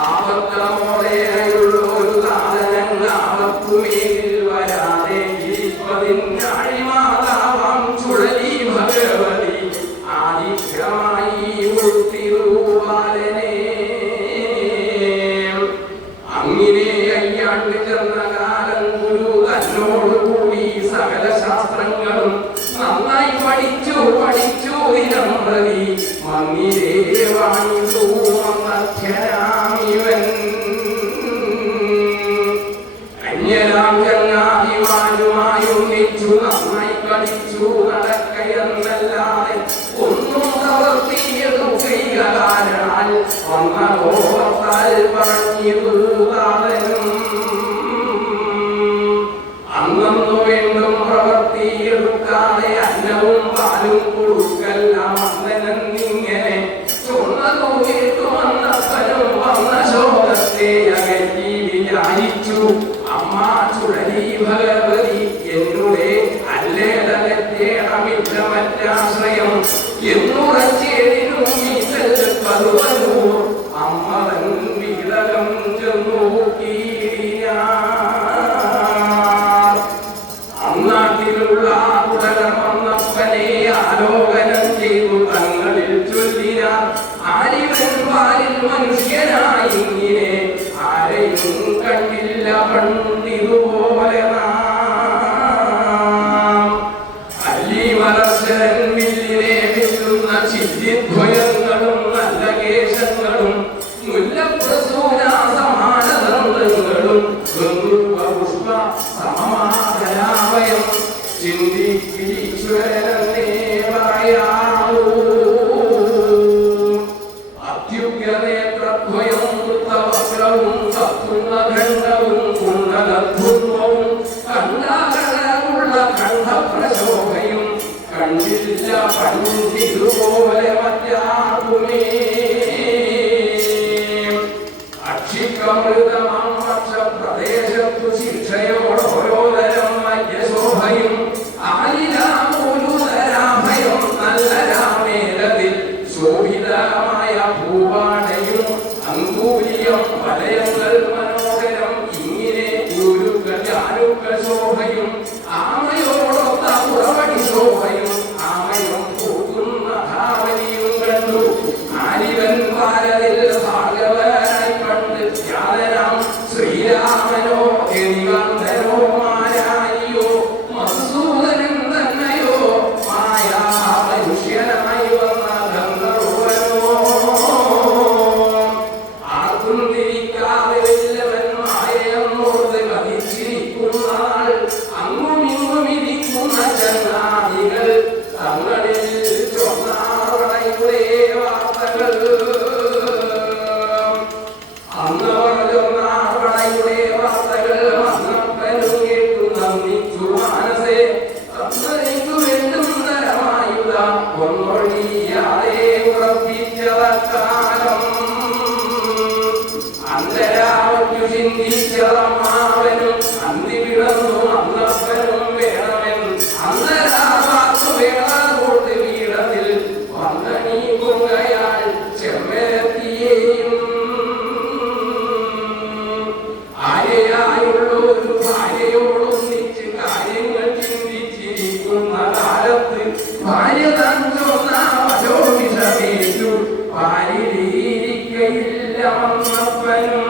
ആവർത്തനമോടെ കണ്ടു ചെന്ന കാലം ഗുരു തന്നോടുകൂടി സകല ശാസ്ത്രങ്ങളും നന്നായി പഠിച്ചു ദിനം പ്രതി മങ്ങിരേവാണിതു അധ്യനാമിവൻ അന്യരാം ചങ്ങാതിമാരുമായൊന്നിച്ചു നന്നായി കളിച്ചു നടക്കയെന്നല്ലാതെ ഒന്നും പ്രവർത്തിയതു കൈകാരാൽ വന്നോർത്താൽ പറഞ്ഞിരു കാലനും അന്നു വീണ്ടും പ്രവർത്തിയെടുക്കാതെ അന്നവും പാലും കൊടുക്കെല്ലാം അന്നനെന്നിങ്ങനെ ചൊന്നതു കേട്ടു വന്നപ്പനും വന്ന ശോകത്തെ അകറ്റി വിചാരിച്ചു അമ്മ ചുഴലി ഭഗവതി എന്നുടെ അല്ലേടകറ്റേടമില്ല മറ്റാശ്രയം എന്നുറച്ചേരിനും വീട്ടൽ പരുവനൂർ അമ്മതൻ വീടകം ചെന്നു അന്നാട്ടിലുള്ള ഉടലം വന്നപ്പനെ ആലോകനം ചെയ്തു തങ്ങളിൽ ചൊല്ലിനാർ ആരിവൻ വാലിൽ മനുഷ്യനായി ഇങ്ങനെ ആരെയും കണ്ടില്ല പണ്ടിതുപോലെ അല്ലിമലർശൻ വില്ലിനെ വെല്ലുന്ന ചിദ്ധ്വയങ്ങളും നല്ല കേശങ്ങളും മുല്ലപ്രസൂന സമാനതന്ത്രങ്ങളും പുഷ്പ സമമാതരാവയം ചിന്തിക്കീശ്വരനെ പറയാവൂ അത്യുഗ്രനേത്രദ്വയം വൃത്തവക്രവും തത്തുന്നഖണ്ഡവും കുണ്ടലദ്ഭുത്വവും കണ്ടാകണമുള്ള കണ്ഠപ്രശോഭയും കണ്ടില്ല പണ്ടിതുപോലെ മറ്റാർക്കുമേ അക്ഷികമൃതമാം പക്ഷപ്രദേശത്തു ശിക്ഷയോടോരോതരം മധ്യശോഭയും ആലിലാമൂലുതരാഭയം നല്ല രാമേരതിൽ ശോഭിതമായ പൂവാടയും അങ്കൂലിയം വലയങ്ങൾ മനോഹരം ഇങ്ങനെ ചാരുക്ക ശോഭയും ആമയോടൊത്ത പുറവടി ശോഭയും ആമയും പോകുന്ന ധാവനിയും കണ്ടു ആലിവൻ ഭാരതിൽ ഭാഗവനായി കണ്ട് ജ്ഞാതനാം ശ്രീരാമനോ നിബന്ധനോ മാരായിയോ മധുസൂദനൻ തന്നെയോ മായാ മനുഷ്യനായി വന്ന ഗന്ധർവനോ ആർക്കും തിരിക്കാതെ വല്ലവൻ മായയെന്നോർത്ത് കഥിച്ചിരിക്കുന്നാൾ അങ്ങും ഇങ്ങും ഇരിക്കുന്ന ചങ്ങാതികൾ തങ്ങളിൽ ചൊന്നാറുടെ വാർത്തകൾ അന്നവരുടെ വാർത്തകൾ മന്നപ്പനും കേട്ടു നന്ദിച്ചു മനസ്സേ തന്നനിക്കു വേണ്ടും തരമായുധ ഒന്നൊഴിയാതെ ഉറപ്പിച്ചതക്കാലം അന്തരാവു ചിന്തിച്ചതമ്മാവനും അന്തി വിളന്നു അന്നപ്പനും വേണമെന്ന് അന്തരാവാത്തു വേള കൊടുത്ത് വീടത്തിൽ വന്നണീ കുങ്കയാൽ ചെമ്മരത്തിയെയും ആരെയായുള്ളൊരു ഭാര്യയോടൊന്നിച്ച് കാര്യങ്ങൾ ചിന്തിച്ചിരിക്കുന്ന കാലത്ത് ഭാര്യ തന്നോവിഷമേറ്റു ഭാര്യയിലിരിക്കയില്ല വന്നപ്പനും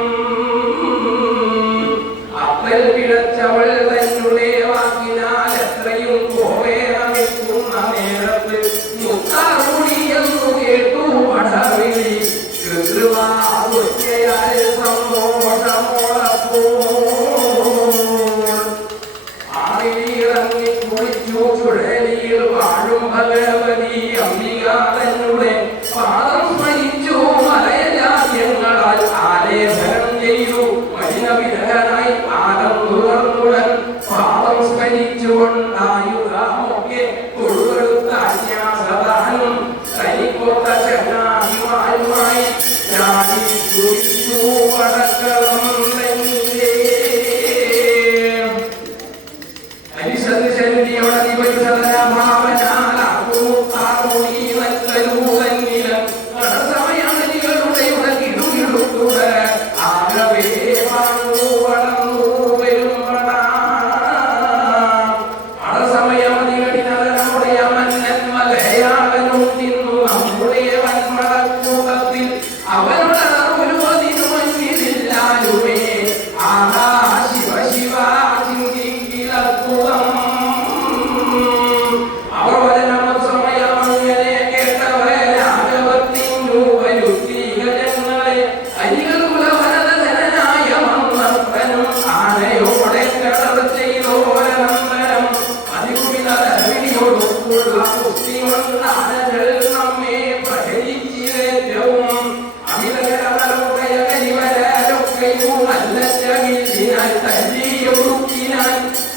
തലകില്ലിനാൽ തല്ലിയൊടുക്കിനാൽ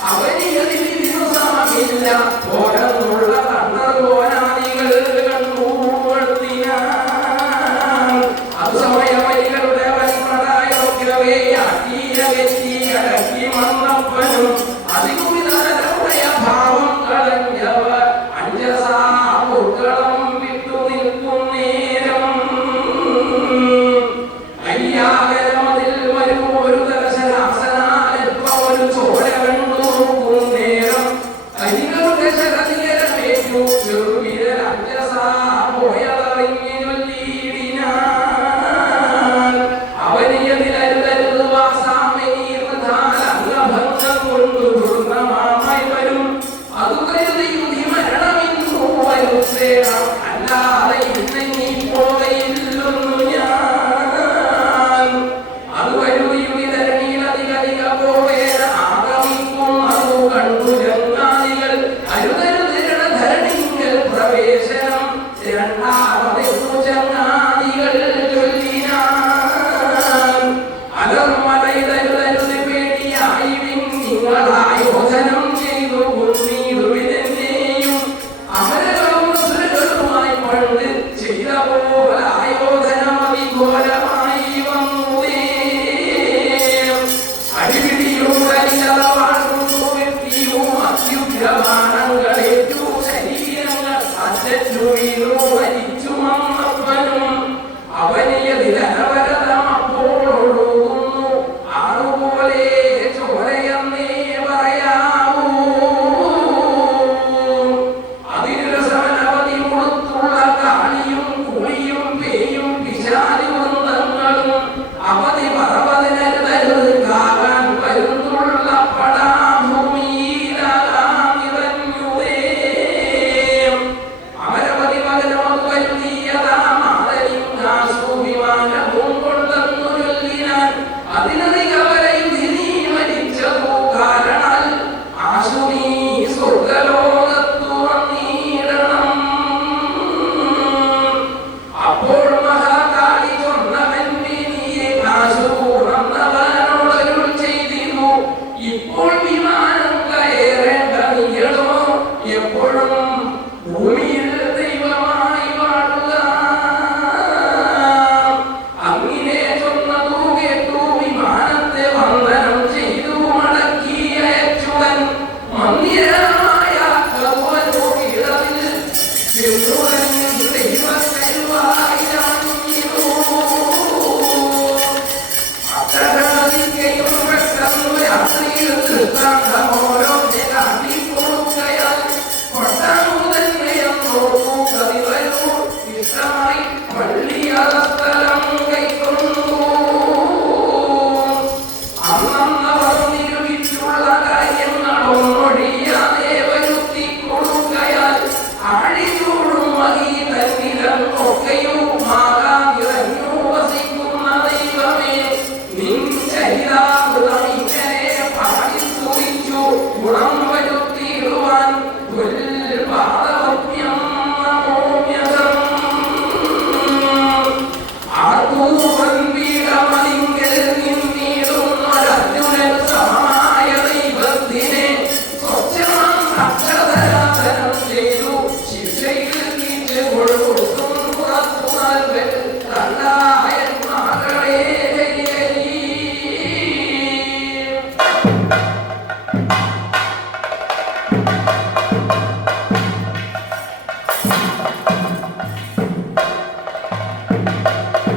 അവനിയതിനു സമമില്ല ഓരന്നുള്ള കണ്ണോനാദികൾ കണ്ണുകൊടുത്തിനാൽ അത് സമയമൈകളുടെ വൻപ്രളയൊക്കെ അടക്കി വന്നപ്പനും അതികുവിതരമായ ഭാവം കളഞ്ഞവ അഞ്ചസാ പൊർക്കളം വിട്ടു നിൽക്കും നേരം അയ്യാകരമതിൽ വരും ഒരു ദർശനാസനാൽപ്പ ഒരു ചോര